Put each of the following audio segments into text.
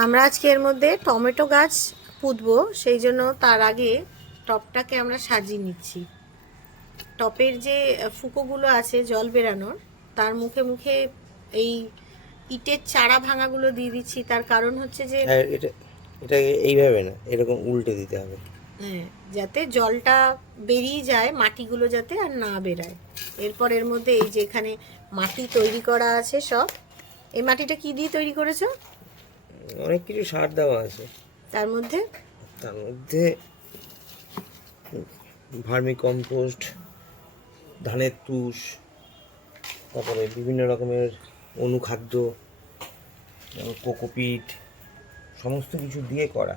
আমরা আজকে এর মধ্যে টমেটো গাছ পুঁতবো, সেই জন্য তার আগে টবটাকে আমরা সাজিয়ে নিচ্ছি। টপের যে ফুকোগুলো আছে জল বেরানোর, তার মুখে মুখে এই ইটের চারা ভাঙাগুলো দিয়ে দিচ্ছি। তার কারণ হচ্ছে যে এটা এটা এইভাবে না, এরকম উল্টে দিতে হবে। হ্যাঁ, যাতে জলটা বেরিয়ে যায়, মাটিগুলো যাতে আর না বেরায়। এরপর এর মধ্যে এই যে এখানে মাটি তৈরি করা আছে সব। এই মাটিটা কি দিয়ে তৈরি করেছো? অনেক কিছু সার দেওয়া আছে তার মধ্যে ভার্মি কম্পোস্ট, ধানের তুষ, তারপরে বিভিন্ন রকমের অনুখাদ্য, কোকোপিট, সমস্ত কিছু দিয়ে করা।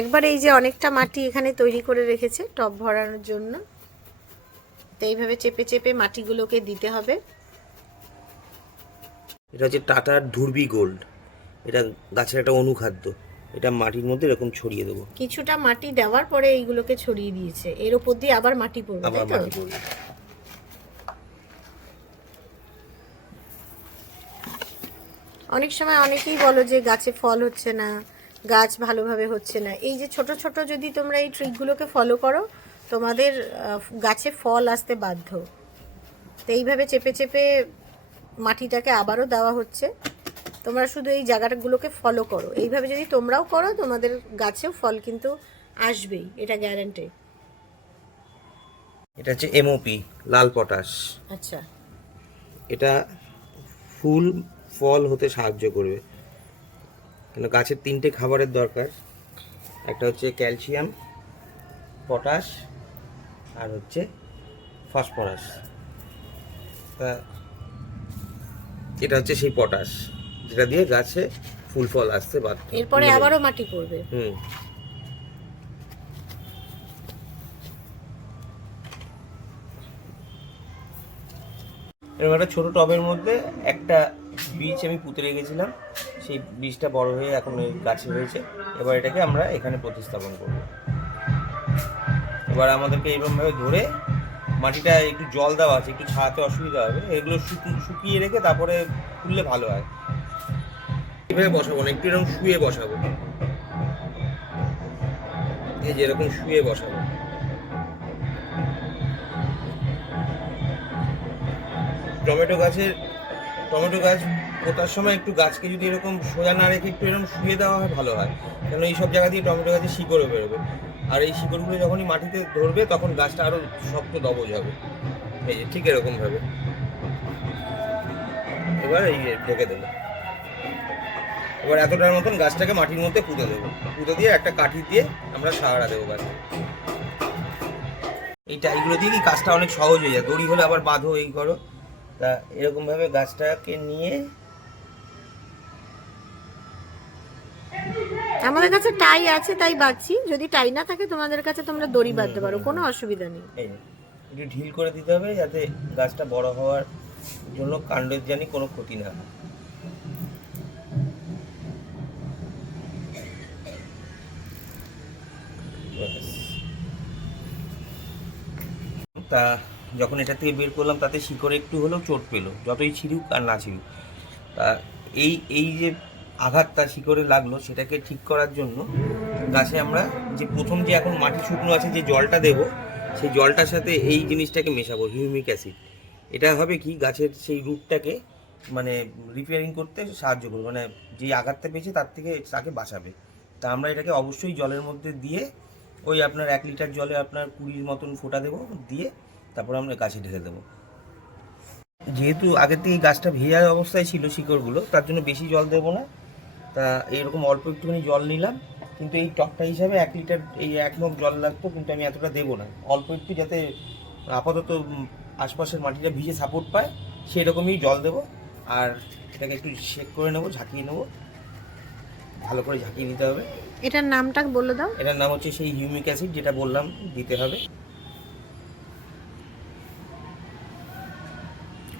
একবার এই যে অনেকটা মাটি এখানে তৈরি করে রেখেছে টব ভরানোর জন্য, তো এইভাবে চেপে চেপে মাটিগুলোকে দিতে হবে। এটা হচ্ছে টাটার ধুরবি গোল্ড, এটা গাছের একটা অনুখাদ্য। এটা মাটির মধ্যে এরকম ছড়িয়ে দেবো। কিছুটা মাটি দেওয়ার পরে এইগুলোকে ছড়িয়ে দিয়েছে, এর উপর দিয়ে আবার মাটি পড়বে, আবার তাই তো? মাটি পড়বে। অনেক সময় অনেকেই বলো যে গাছে ফল হচ্ছে না, গাছ ভালোভাবে হচ্ছে না। এই যে ছোট ছোট যদি তোমরা এই ট্রিকগুলোকে ফলো করো, তোমাদের গাছে ফল আসতে বাধ্য। তো এইভাবে চেপে চেপে মাটিটাকে আবারও দেওয়া হচ্ছে। তোমরা শুধু এই জায়গাটাগুলোকে ফলো করো, এইভাবে যদি তোমরাও করো তোমাদের গাছেও ফল কিন্তু আসবেই, এটা গ্যারান্টি। এটা হচ্ছে এমওপি, লাল পটাশ। আচ্ছা, এটা ফুল ফল হতে সাহায্য করবে, কেন গাছের তিনটে খাবারের দরকার। একটা হচ্ছে ক্যালসিয়াম, পটাশ, আর হচ্ছে ফসফরাস। তা এটা হচ্ছে সেই পটাশ যেটা দিয়ে গাছে ফুল ফল আসতে বাধ্য। এরপরে আবারও মাটি পড়বে। এরকম একটা ছোটো টবের মধ্যে একটা বীজ আমি পুঁতে রেখেছিলাম, সেই বীজটা বড় হয়ে এখন এই গাছে হয়েছে। এবার এটাকে আমরা এখানে প্রতিস্থাপন করব। এবার আমাদেরকে এইরকমভাবে ধরে, মাটিটা একটু জল দেওয়া আছে, একটু ছাড়াতে অসুবিধা হবে, এগুলো শুকিয়ে রেখে তারপরে তুললে ভালো হয়। এভাবে বসাবো না, একটু এরকম শুয়ে বসাবো, এই যে এরকম শুয়ে বসাবো। টমেটো গাছ পোতার সময় একটু গাছকে যদি এরকম সোজা না রেখে একটু এরকম শুয়ে দেওয়া হয় ভালো হয়, কারণ এই সব জায়গা দিয়ে টমেটো গাছে শিকড়ও বেরোবে, আর এই শিকড়গুলো যখনই মাটিতে ধরবে তখন গাছটা আরও শক্ত দবজ হবে। এই যে ঠিক এরকমভাবে এবার এই ঢেকে দেবো। এবার এতটার মতন গাছটাকে মাটির মধ্যে পুঁতে দেবো, পুঁতে দিয়ে একটা কাঠি দিয়ে আমরা সাহারা দেবো গাছে। এইগুলো দিয়ে কি কাজটা অনেক সহজ হয়ে যায়, দড়ি হলে আবার বাঁধো এই করো। তা এরকমভাবে গাছটাকে নিয়ে, আমাদের কাছে টাই আছে তাই বাঁধছি, যদি টাই না থাকে তোমাদের কাছে তোমরা দড়ি বাঁধতে পারো, কোনো অসুবিধা নেই। এই একটু ঢিল করে দিতে হবে যাতে গাছটা বড় হওয়ার জন্য কাণ্ডের জানি কোনো ক্ষতি না হয়। তা যখন এটা থেকে বের করলাম তাতে শিকড়ে একটু হলেও চোট পেলো, যতই ছিঁড়ুক আর না ছিঁড়ুক। তা এই যে আঘাতটা শিকড়ে লাগলো সেটাকে ঠিক করার জন্য গাছে আমরা যে প্রথম যে এখন মাটি শুকনো আছে যে জলটা দেবো, সেই জলটার সাথে এই জিনিসটাকে মেশাবো, হিউমিক অ্যাসিড। এটা হবে কি গাছের সেই রুটটাকে মানে রিপেয়ারিং করতে সাহায্য করবে, মানে যেই আঘাতটা পেয়েছে তার থেকে তাকে বাঁচাবে। তা আমরা এটাকে অবশ্যই জলের মধ্যে দিয়ে, ওই আপনার 1 লিটার জলে আপনার 20 মতন ফোঁটা দেবো, দিয়ে তারপর আমরা গাছে ঢেলে দেবো। যেহেতু আগের থেকে গাছটা ভেজা অবস্থায় ছিল শিকড়গুলো, তার জন্য বেশি জল দেবো না। তা এইরকম অল্প একটুখানি জল নিলাম, কিন্তু এই টকটা হিসাবে 1 লিটার এই 1 মগ জল লাগতো, কিন্তু আমি এতটা দেবো না, অল্প একটু, যাতে আপাতত আশপাশের মাটিটা ভিজে সাপোর্ট পায় সেই রকমই জল দেবো। আর এটাকে একটু শেক করে নেবো, ঝাঁকিয়ে নেবো, ভালো করে ঝাঁকিয়ে নিতে হবে। এটার নামটা বলে দাও। এটার নাম হচ্ছে সেই হিউমিক অ্যাসিড, যেটা বললাম দিতে হবে।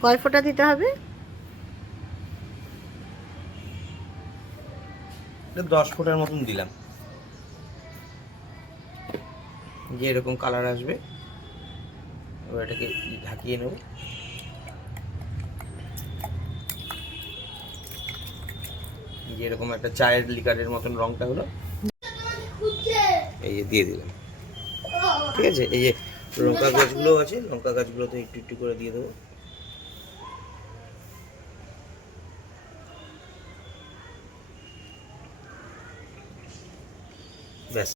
কয় ফোঁটা দিতে হবে? 10 ফোঁটার মতন দিলাম, যে এরকম কালার আসবে। এবার এটাকে ঢাকিয়ে নেব। যে এরকম একটা চায়ের লিকারের মতন রংটা হলো, এই যে দিয়ে দিলাম। ঠিক আছে, এই যে লঙ্কা গাছগুলো আছে, লঙ্কা গাছগুলোতে একটু একটু করে দিয়ে দেবো।